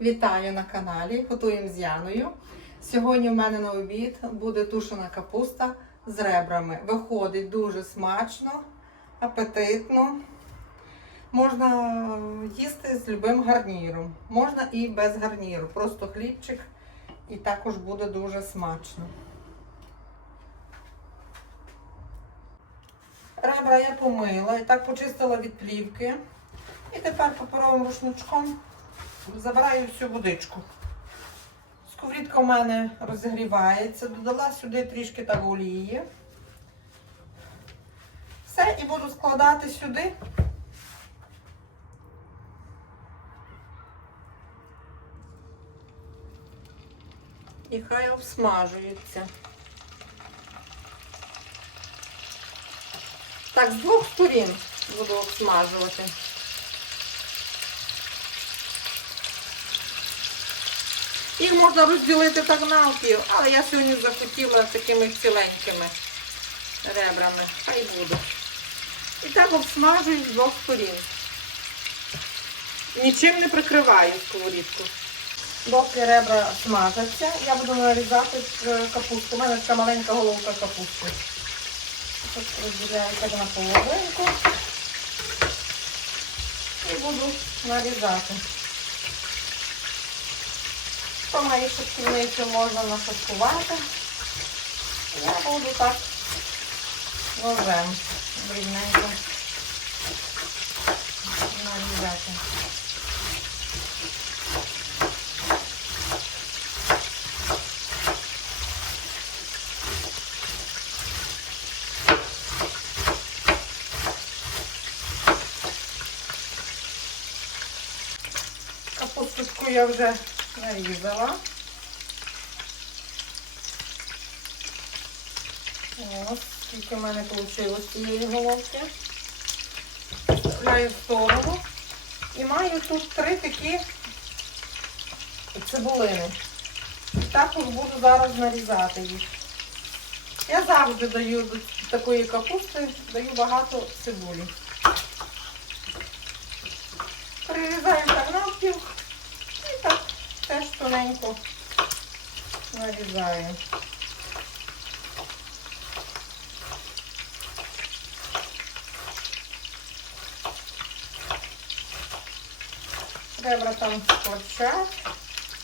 Вітаю на каналі. Готуємо з Яною. Сьогодні в мене на обід буде тушена капуста з ребрами. Виходить дуже смачно, апетитно. Можна їсти з любим гарніром. Можна і без гарніру. Просто хлібчик і також буде дуже смачно. Ребра я помила і так почистила від плівки. І тепер паперовим рушничком забираю всю водичку. Сковорідка у мене розігрівається, додала сюди трішки так олії. Все, і буду складати сюди. І хай обсмажується. Так, з двох сторін буду обсмажувати. Їх можна розділити так навпіл, але я сьогодні захотіла такими ціленькими ребрами. Хай буде. І так обсмажую з двох сторін. Нічим не прикриваю сковорідку. Доки ребра смажаться, я буду нарізати капусту. У мене така маленька головка капусти. Розділяю так на половинку. І буду нарізати. Хто має шатківницю, можна нашаткувати. Я буду так ножем дрібненько нарізати. Капусточку я вже нарізала. Ось, скільки в мене вийшло з цієї головки. Ставляю в сторону. І маю тут три такі цибулини. Також буду зараз нарізати їх. Я завжди даю до такої капусти, даю багато цибулі. Прирізаю так навпіл і так теж тоненько нарізаю. Ребра там скорчать.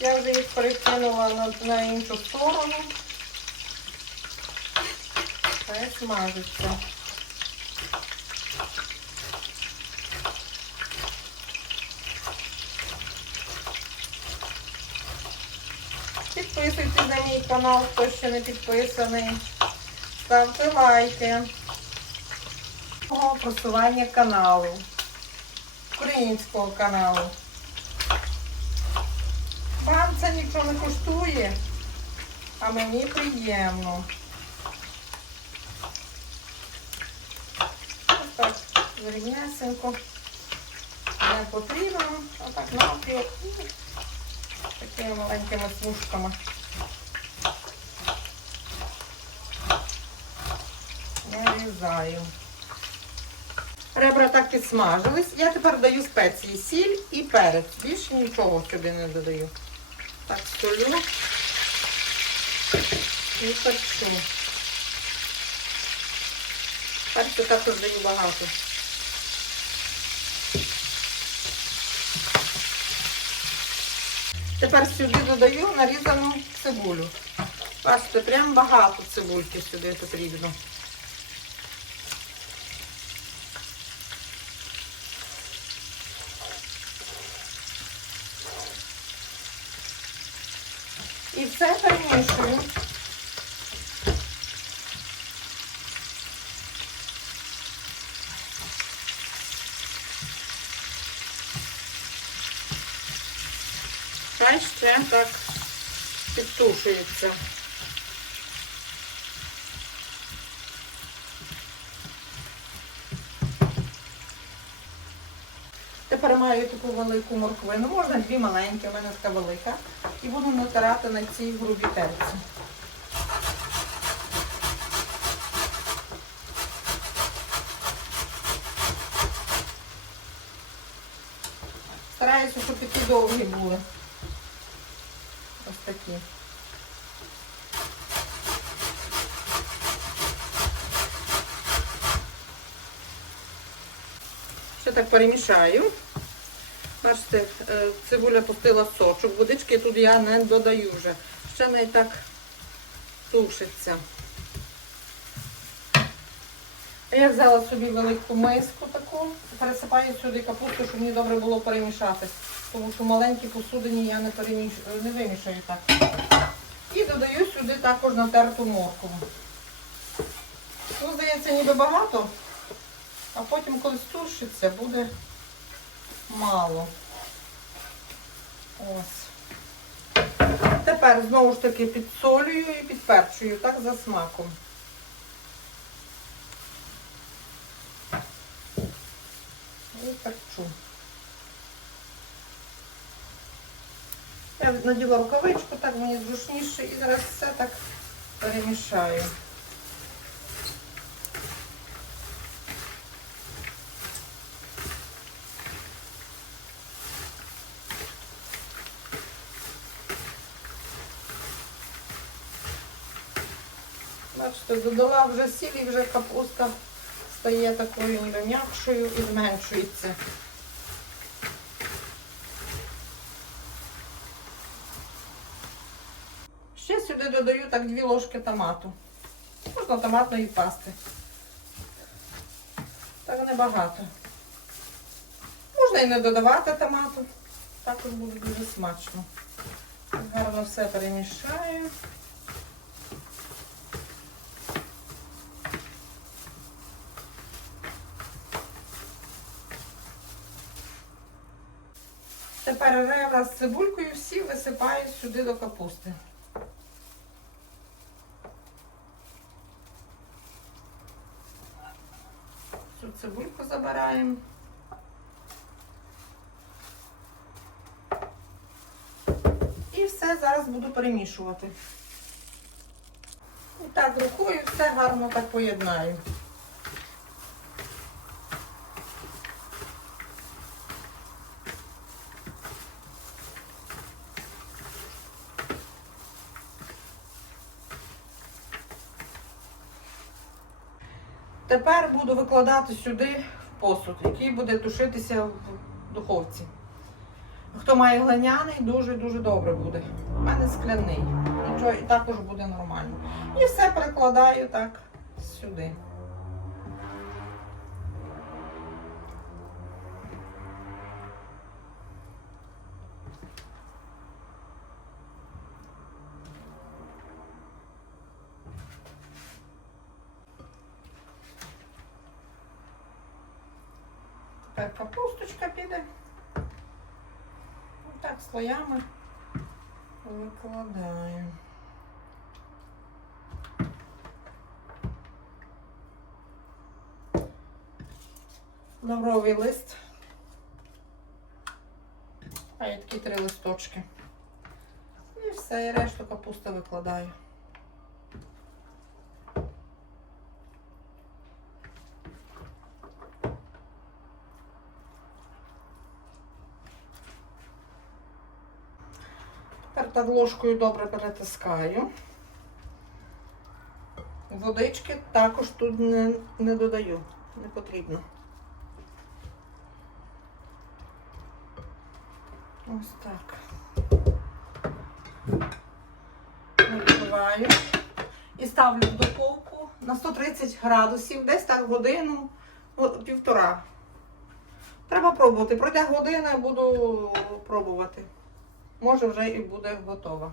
Я вже їх перекинула на, на іншу сторону. Хай смажиться. Підписуйтесь на мій канал, хто ще не підписаний. Ставте лайки. Просування каналу. Українського каналу. Вам це нічого не коштує, а мені приємно. Ось так, зрівнесенько. Не потрібно, а так навпіл. Такими маленькими смужками. Нарізаю. Ребра так підсмажились. Я тепер даю спеції сіль і перець. Більше нічого сюди не додаю. Так, солю і перчу. Перцю також даю багато. Тепер сюди додаю нарізану цибулю. Бачите, прям багато цибульки сюди потрібно. І все перемішую. Хай ще так підтушується. Тепер маю таку велику морквину, можна дві маленькі, у мене така велика. І буду натирати на цій грубі терці. Стараюся, щоб такі довгі були. Ось такі. Ще так перемішаю. Бачите, е, цибуля пустила сочок, водички тут я не додаю вже. Ще не так тушиться. Я взяла собі велику миску таку, пересипаю сюди капусту, щоб мені добре було перемішати. Тому що маленькі посудині я не, переміш... не вимішаю так. І додаю сюди також натерту моркову. Ну, здається, ніби багато, а потім, коли стушиться, буде мало. Ось. Тепер знову ж таки підсолюю і підперчую, так, за смаком. І перчу. Я наділа рукавичку, так мені зручніше і зараз все так перемішаю. Бачите, додала вже сіль і вже капуста стає такою ніби м'якшою і зменшується. Ще сюди додаю так дві ложки томату. Можна томатної пасти. Так небагато. Можна і не додавати томату. Також буде дуже смачно. Гарно все перемішаю. Тепер ребра з цибулькою всі висипаю сюди до капусти. Всю цибульку забираємо. І все зараз буду перемішувати. І так рукою все гарно так поєднаю. Тепер буду викладати сюди посуд, який буде тушитися в духовці. Хто має глиняний, дуже-дуже добре буде. У мене скляний. І також буде нормально. І все перекладаю так сюди. Тепер капусточка піде. Так, слоями викладаю. Лавровий лист. А я такі три листочки. І все, і решту капусти викладаю. Тепер так ложкою добре перетискаю. Водички також тут не, не додаю, не потрібно. Ось так. Накриваю. І ставлю в духовку на 130 градусів, десь так годину, півтора. Треба пробувати. Пройде година, буду пробувати. Може вже і буде готова.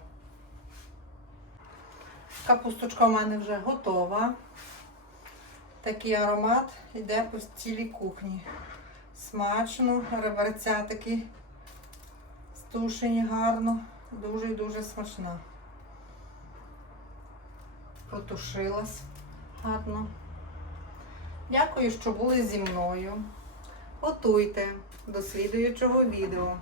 Капусточка у мене вже готова. Такий аромат йде по цілій кухні. Смачно, реберця такі стушені гарно, дуже і дуже смачна. Протушилась гарно. Дякую, що були зі мною. Готуйте до слідуючого відео.